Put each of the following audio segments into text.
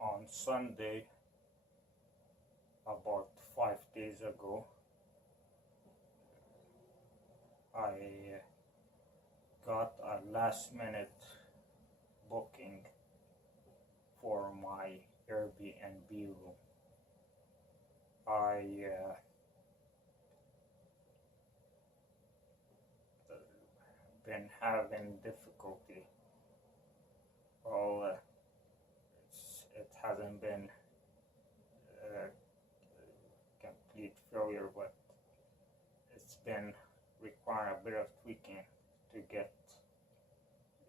On Sunday, about 5 days ago, I got a last minute booking for my Airbnb room. I been having difficulty. Well, it hasn't been complete failure, but it's been requiring a bit of tweaking to get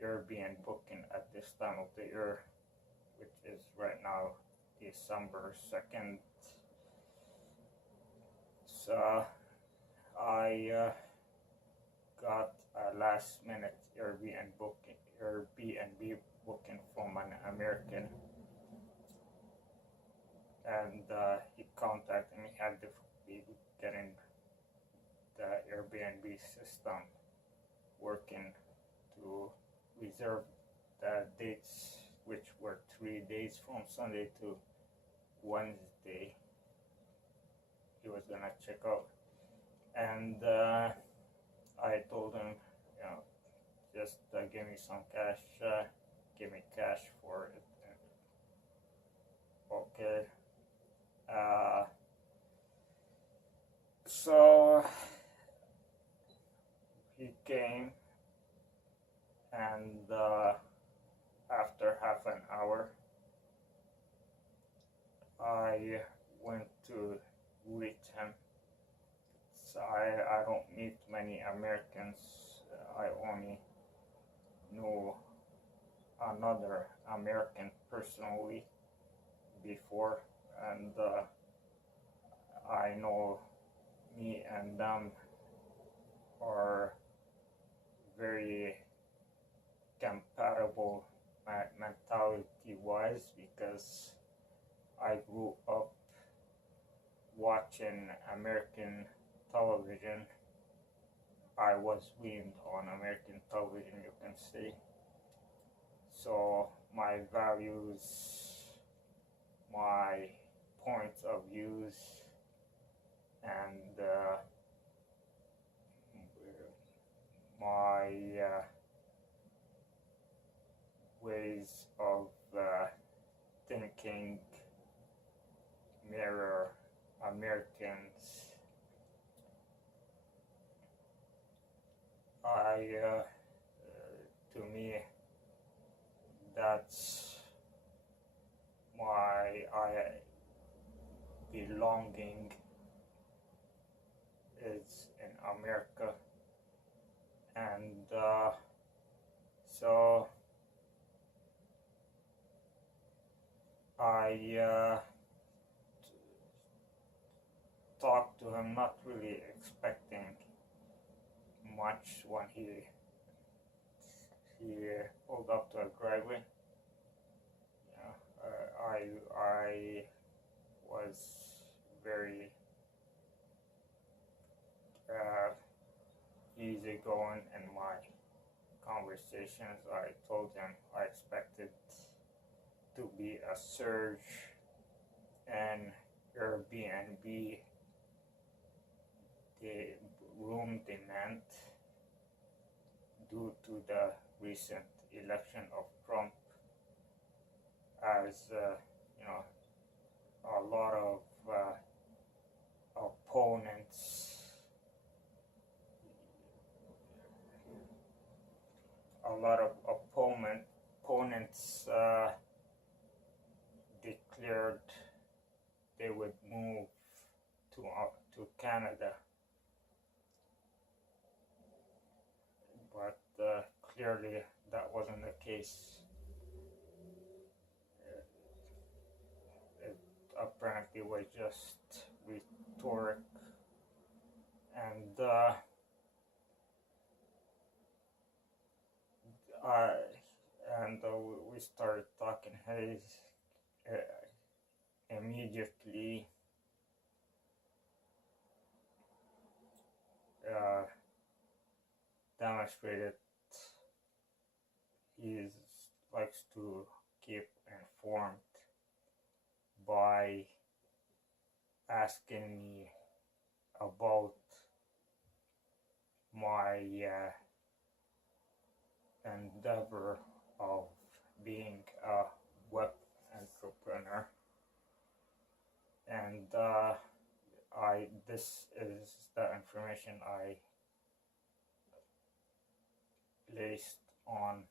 Airbnb booking at this time of the year, which is right now December 2nd. So I got a last minute Airbnb booking from an American, and he contacted me. Had difficulty getting the Airbnb system working to reserve the dates, which were 3 days from Sunday to Wednesday. He was gonna check out, and I told him, just give me some cash, give me cash for it. Okay. So he came, and after half an hour, I went to greet him. So I don't meet many Americans. I only know another American personally before, and I know me and them are very compatible mentality wise, because I grew up watching American television. I was weaned on American television, you can say. So my values, my points of views, and my ways of thinking mirror Americans. To me, that's why belonging is in America, and so I talked to him, not really expecting much when he pulled up to a driveway. I was very easygoing in my conversations. I told him I expected to be a surge in Airbnb the room demand due to the recent election of Trump, as a lot of opponents declared they would move to Canada, but clearly that wasn't the case. It apparently was just rhetoric, and we started talking. He immediately demonstrated he likes to keep informed by asking me about my endeavor of being a web entrepreneur, and this is the information I placed on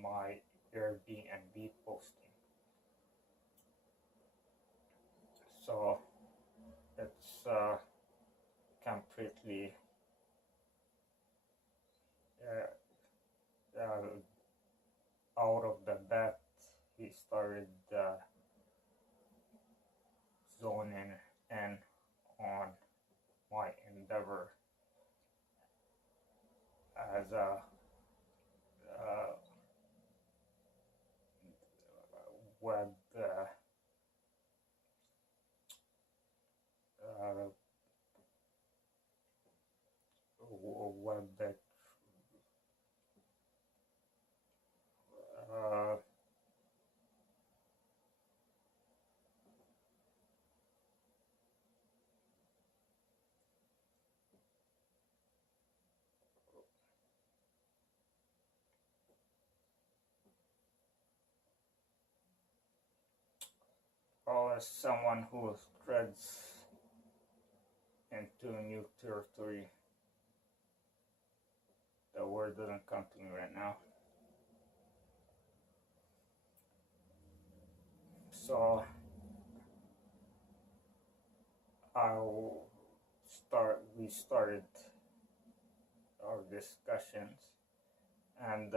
my Airbnb posting. So it's completely out of the bat. He started zoning in on my endeavor as a web web uh, well, as someone who treads into new territory. The word doesn't come to me right now. So we started our discussions, and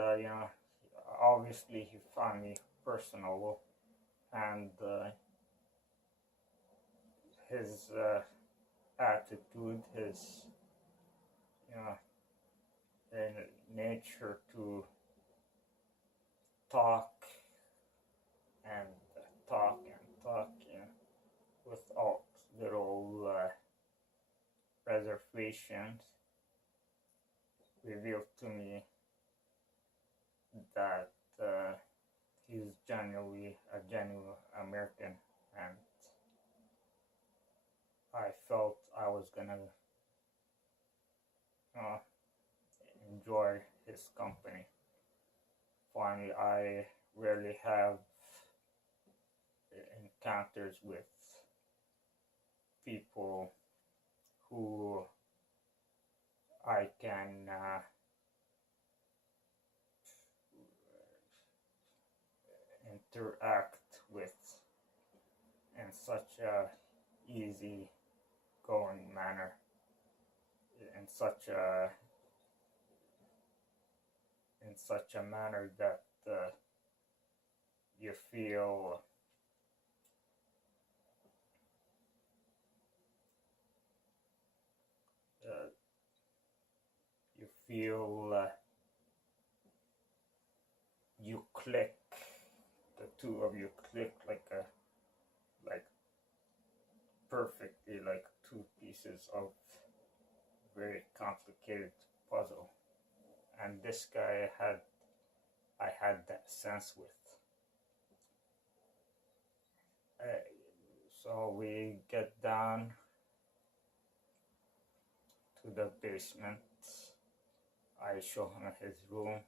obviously he found me personable, and his attitude, his nature to talk and talk and talk, without little reservations, revealed to me that he's genuinely a genuine American, and I felt I was gonna enjoy his company. Finally, I rarely have encounters with people who I can interact with in such a easy going manner, in such a manner that you feel you click, the two of you click like perfectly, like two pieces of very complicated puzzle. And this guy I had that sense with. So we get down to the basement. I show him his room,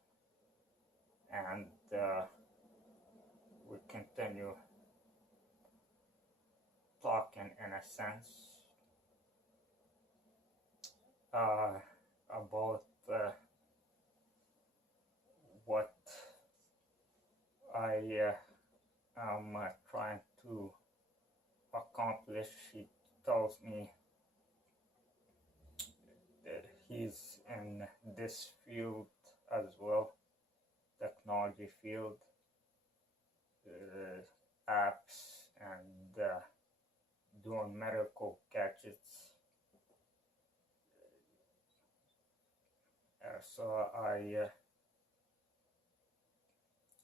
and we continue talking in a sense about what I am trying to accomplish. He tells me that he's in this field as well, technology field, apps, and doing medical gadgets. So I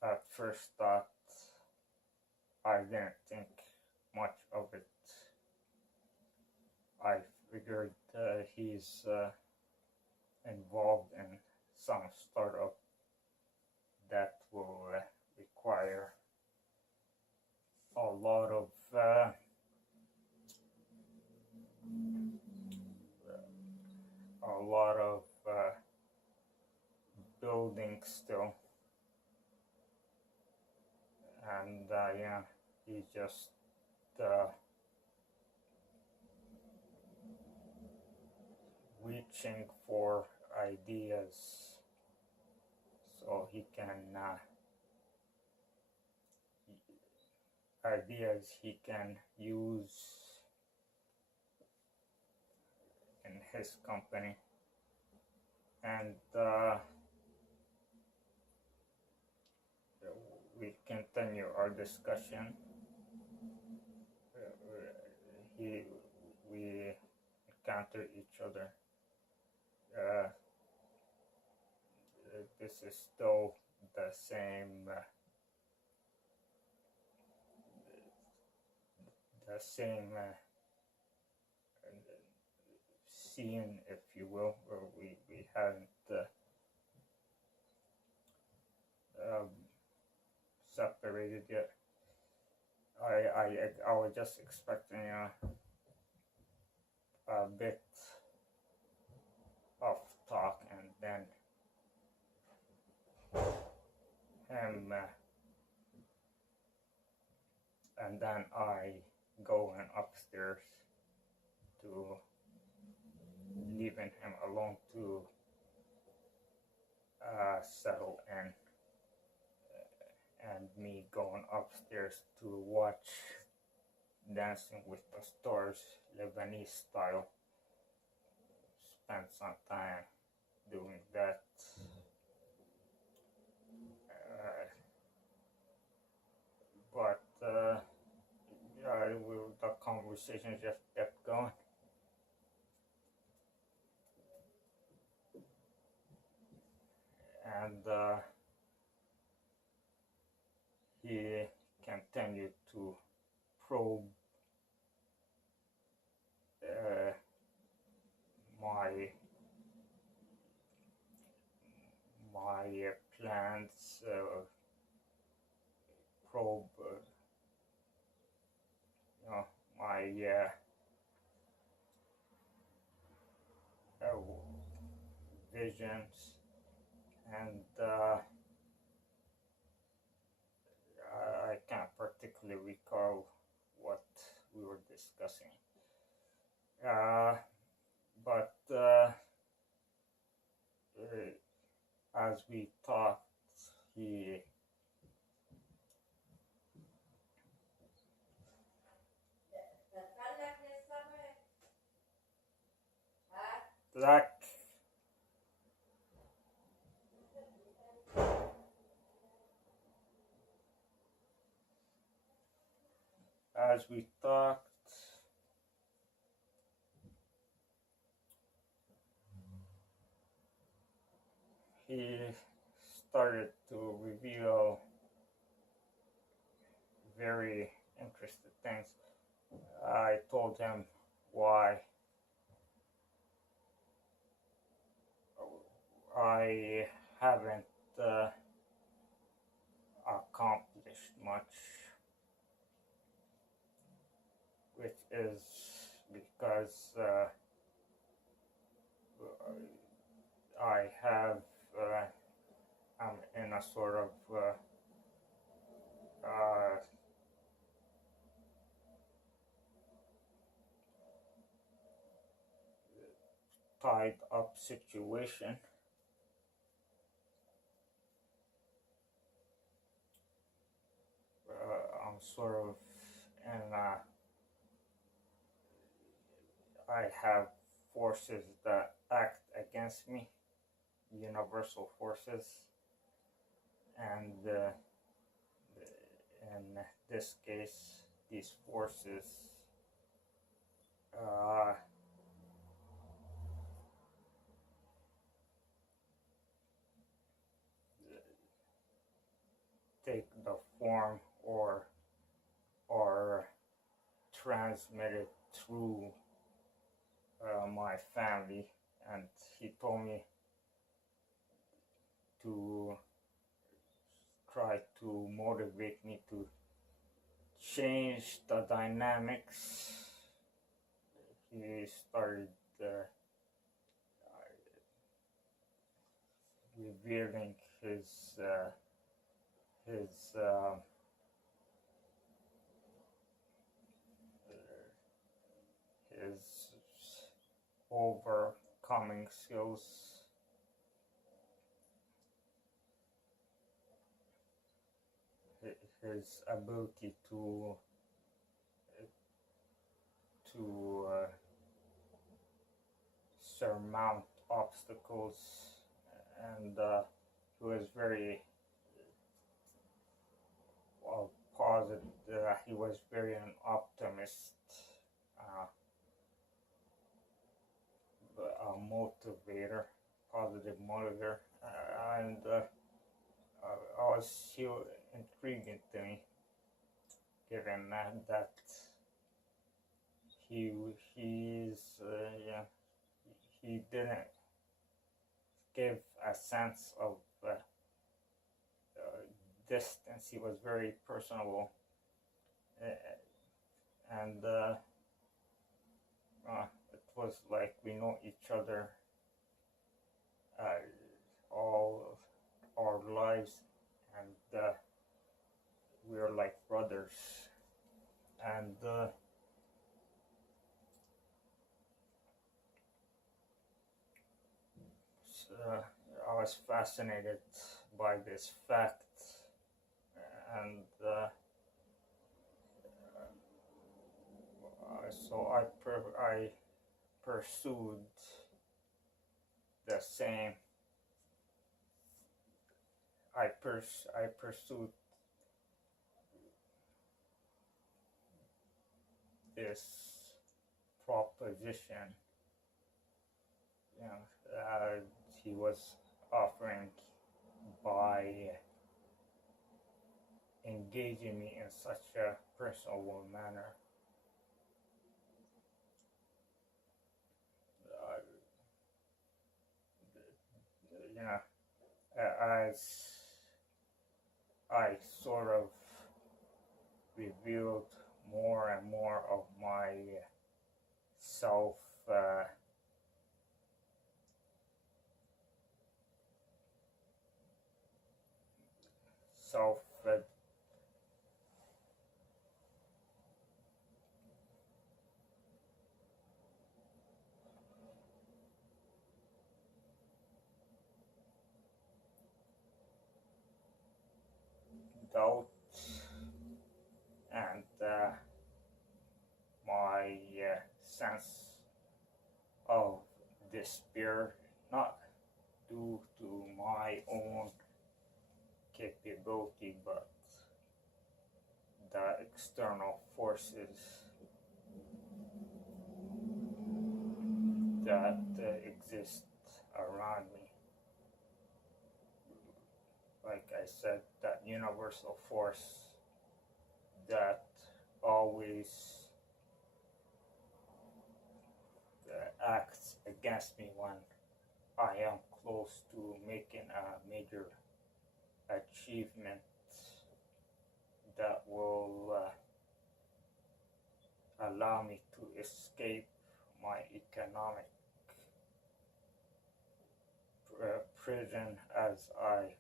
at first thought I didn't think much of it. I figured he's involved in some startup that will require a lot of buildings still, and yeah, he's just reaching for ideas so he can use in his company. And we continue our discussion. We encounter each other. This is still the same scene, if you will, where we hadn't separated yet. I was just expecting a bit of talk, and then him, and then I go upstairs to leaving him alone to settle in, and me going upstairs to watch Dancing with the Stars Lebanese style. Spend some time doing that. But yeah, the conversation just kept going. And he continued to probe my plans, probe my visions, and I can't particularly recall what we were discussing. But as we talked, he as we talked, he started to reveal very interesting things. I told him why I haven't accomplished much, which is because I'm in a sort of tied up situation. I'm sort of in I have forces that act against me, universal forces, and in this case, these forces take the form or transmitted through my family, and he told me to try to motivate me to changed the dynamics. He started revealing his his overcoming skills, his ability to surmount obstacles, and he was very positive. He was very an optimist, a motivator, positive motivator, and was intriguing to me, given that he didn't give a sense of distance. He was very personable, and it was like we know each other all our lives, and we are like brothers, and I was fascinated by this fact, and so I pursued the same. I pursued this proposition, he was offering by engaging me in such a personal manner. As I sort of revealed more and more of my self doubt and my sense of despair, not due to my own capability, but the external forces that exist around me. Like I said, that universal force that always acts against me when I am close to making a major achievement that will allow me to escape my economic prison, as I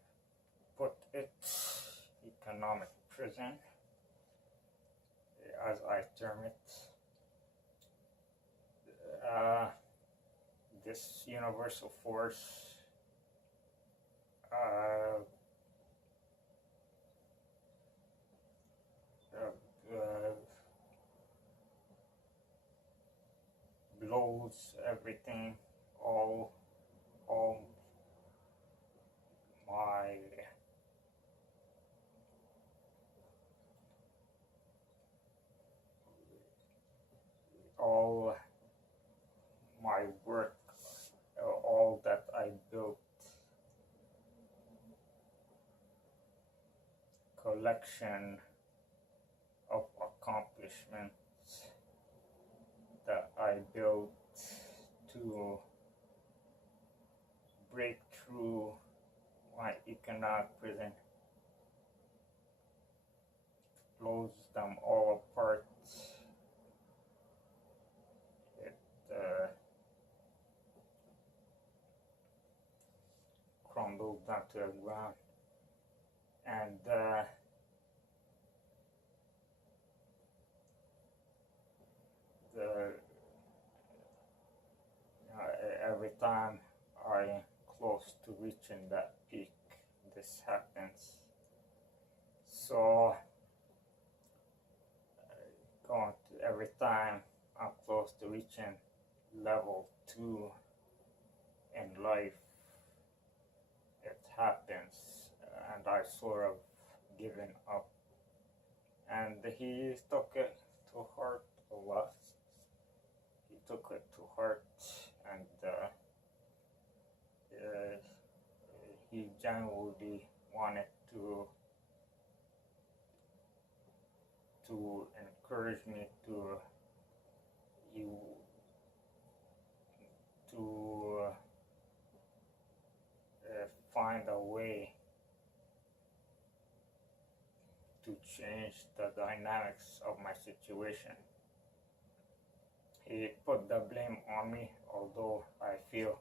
put it, economic prison, as I term it. This universal force blows everything, all my all my work, all that I built, collection of accomplishments that I built to break through my economic prison, blows them all apart. It crumbled down to the ground, and every time I'm close to reaching that peak, this happens. So every time I'm close to reaching level 2 in life, it happens, and I sort of given up. And he took it to heart a lot. He took it to heart, and he genuinely wanted to encourage me to find a way to change the dynamics of my situation. He put the blame on me, although I feel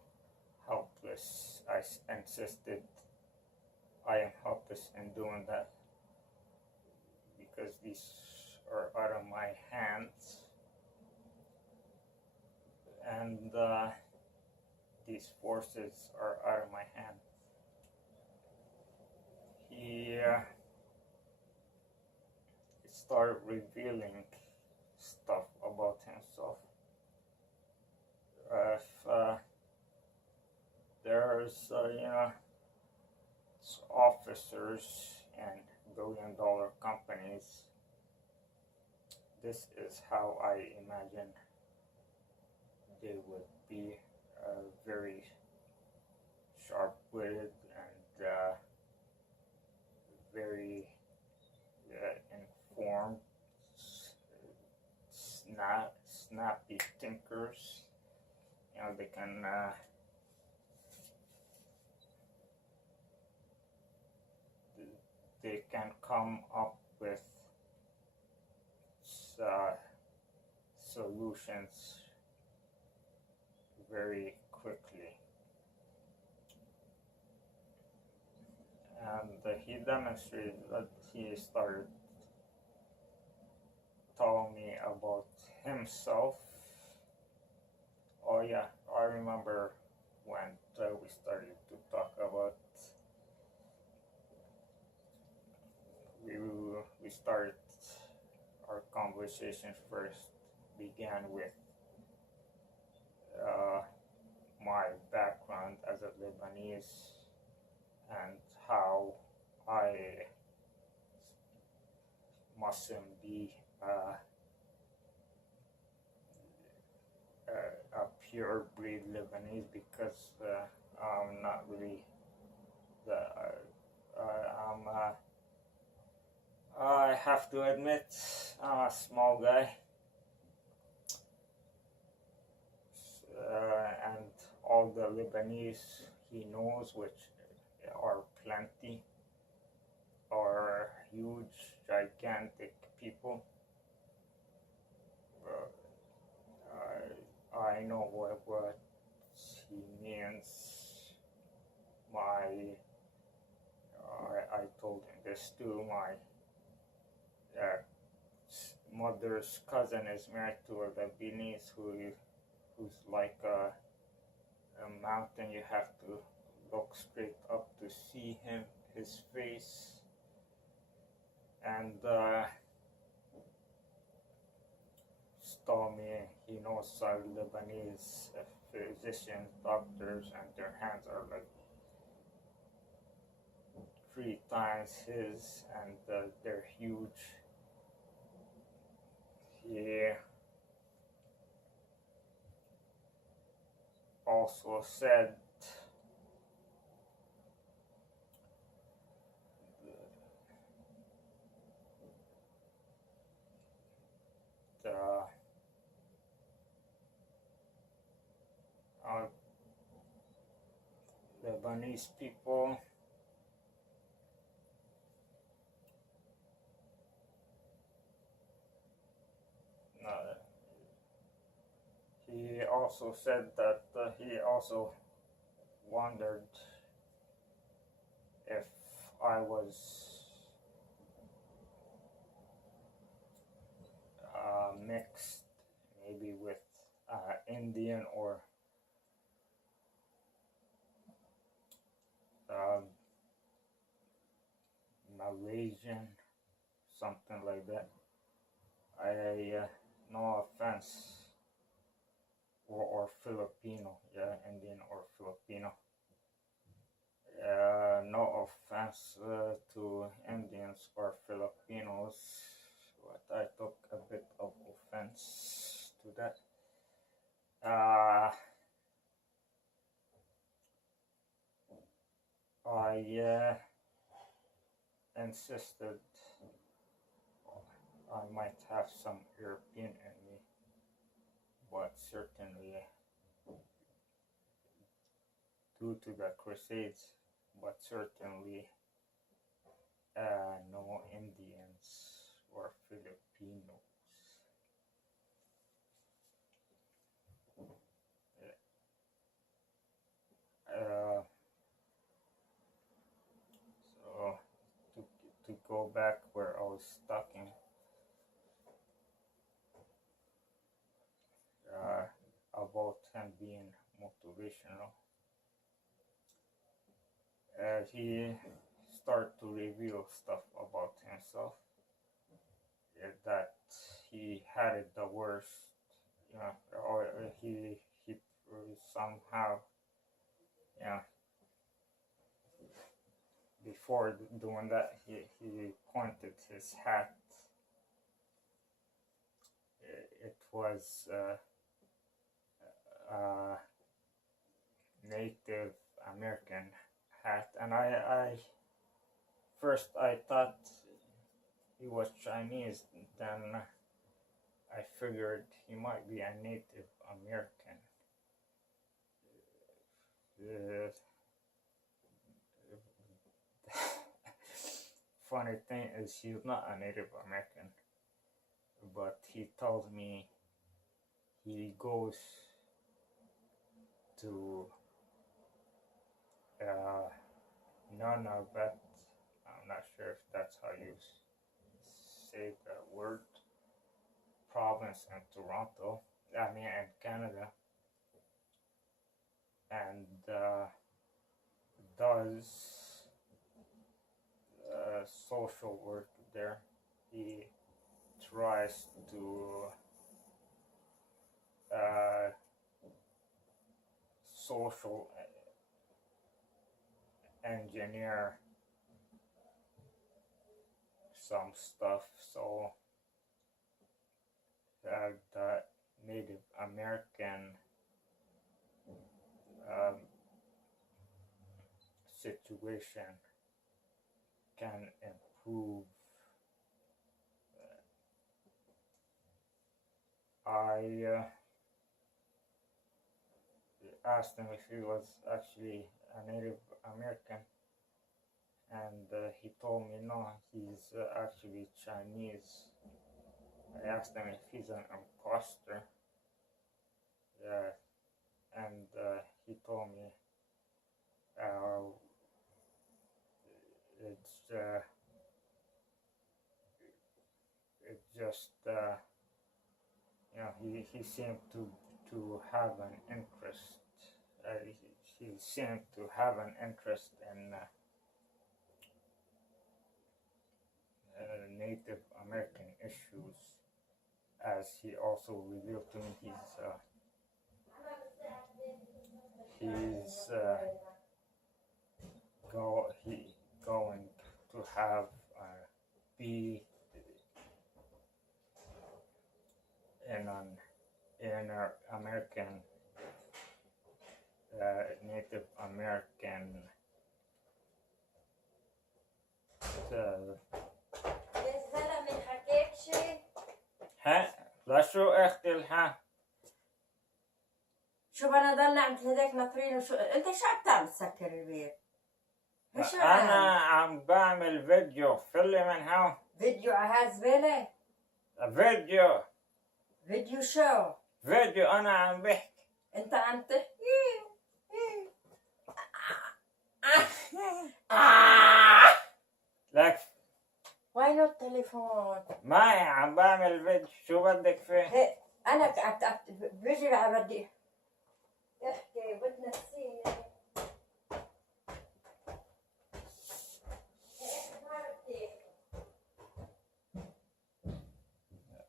helpless. I insisted I am helpless in doing that because these are out of my hands, and these forces are out of my hands. He started revealing stuff about himself. If there's officers and billion-dollar companies, this is how I imagine they would be, very sharp-witted and very informed, snappy thinkers. They can come up with solutions very quickly, and he demonstrated that. He started telling me about himself. Oh yeah, I remember when we started to talk about. We started our conversation first began with my background as a Lebanese and how I mustn't be a pure breed Lebanese because I'm not really I have to admit, I'm a small guy, and all the Lebanese he knows, which are plenty, are huge, gigantic people. I know what he means. I told him this too. My mother's cousin is married to a Lebanese who's like a mountain. You have to look straight up to see his face, and told me he knows some Lebanese physicians, doctors, and their hands are like 3 times his, and they're huge. He also said the Lebanese people also said that he also wondered if I was mixed maybe with Indian or Malaysian, something like that. No offense, or Filipino, yeah, Indian or Filipino. No offense to Indians or Filipinos, but I took a bit of offense to that. I insisted I might have some European in me, but certainly due to the Crusades, but certainly no Indians or Filipinos. So to go back where I was talking, about him being motivational, he started to reveal stuff about himself, that he had it the worst, or he somehow, before doing that, he pointed his hat. It was Native American hat, and I first thought he was Chinese, then I figured he might be a Native American. Funny thing is, he's not a Native American, but he told me he goes to Nunavut. I'm not sure if that's how you say the word, province in Toronto, in Canada, and does social work there. He tries to social engineer some stuff so that the Native American situation can improve. I asked him if he was actually a Native American, and he told me no, he's actually Chinese. I asked him if he's an imposter, and he told me it's just he seemed to have an interest. He seemed to have an interest in Native American issues, as he also revealed to me he's going to have be in an American Native American ها لا شو اختي الها شو بدنا نضلنا عند هذاك ناطرين وشو انت شو عم تعمل تسكر البيت؟ انا عم بعمل فيديو فيلي من هون فيديو على هالزبالة؟ فيديو فيديو شو؟ فيديو انا عم بحكي انت عم تحكي. آه. لك وينه التليفون؟ معي عم بعمل فيديو، شو بدك فيه؟ هيك انا بجري على بدي احكي بتنسيني.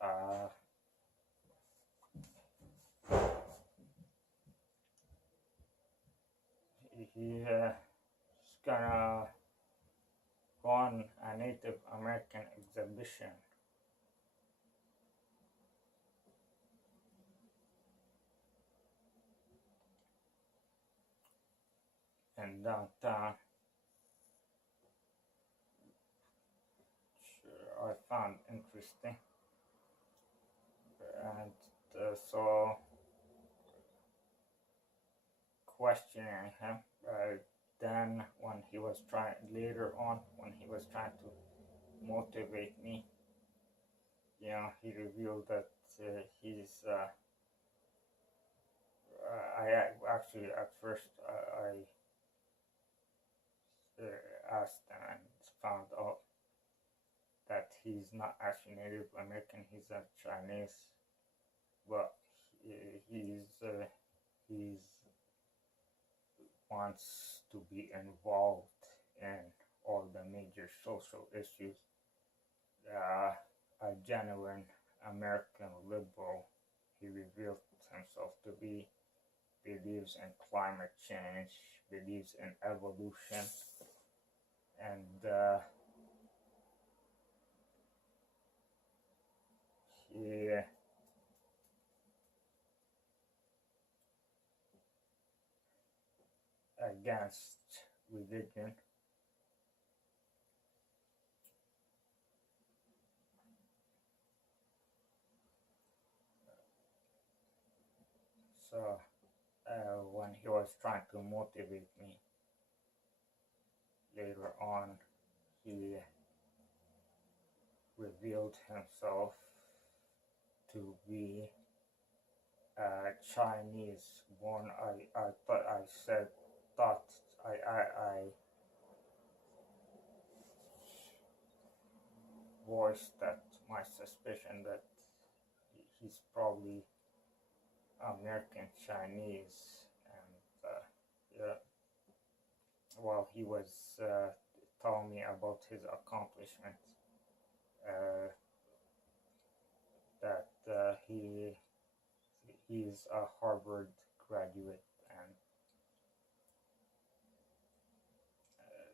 Uh, he's gonna go on a Native American exhibition. In downtown. I found interesting, and so questioning him. Then when he was trying later on, when he was trying to motivate me, you know, he revealed that he's. I actually at first I asked him and found out that he's not actually Native American. He's a Chinese, but he's wants to be involved in all the major social issues. A genuine American liberal, he revealed himself to be, believes in climate change, believes in evolution, and he against religion. So when he was trying to motivate me later on, he revealed himself to be Chinese born. I voiced that my suspicion that he's probably American Chinese, and yeah, while he was telling me about his accomplishments, that he's a Harvard graduate, and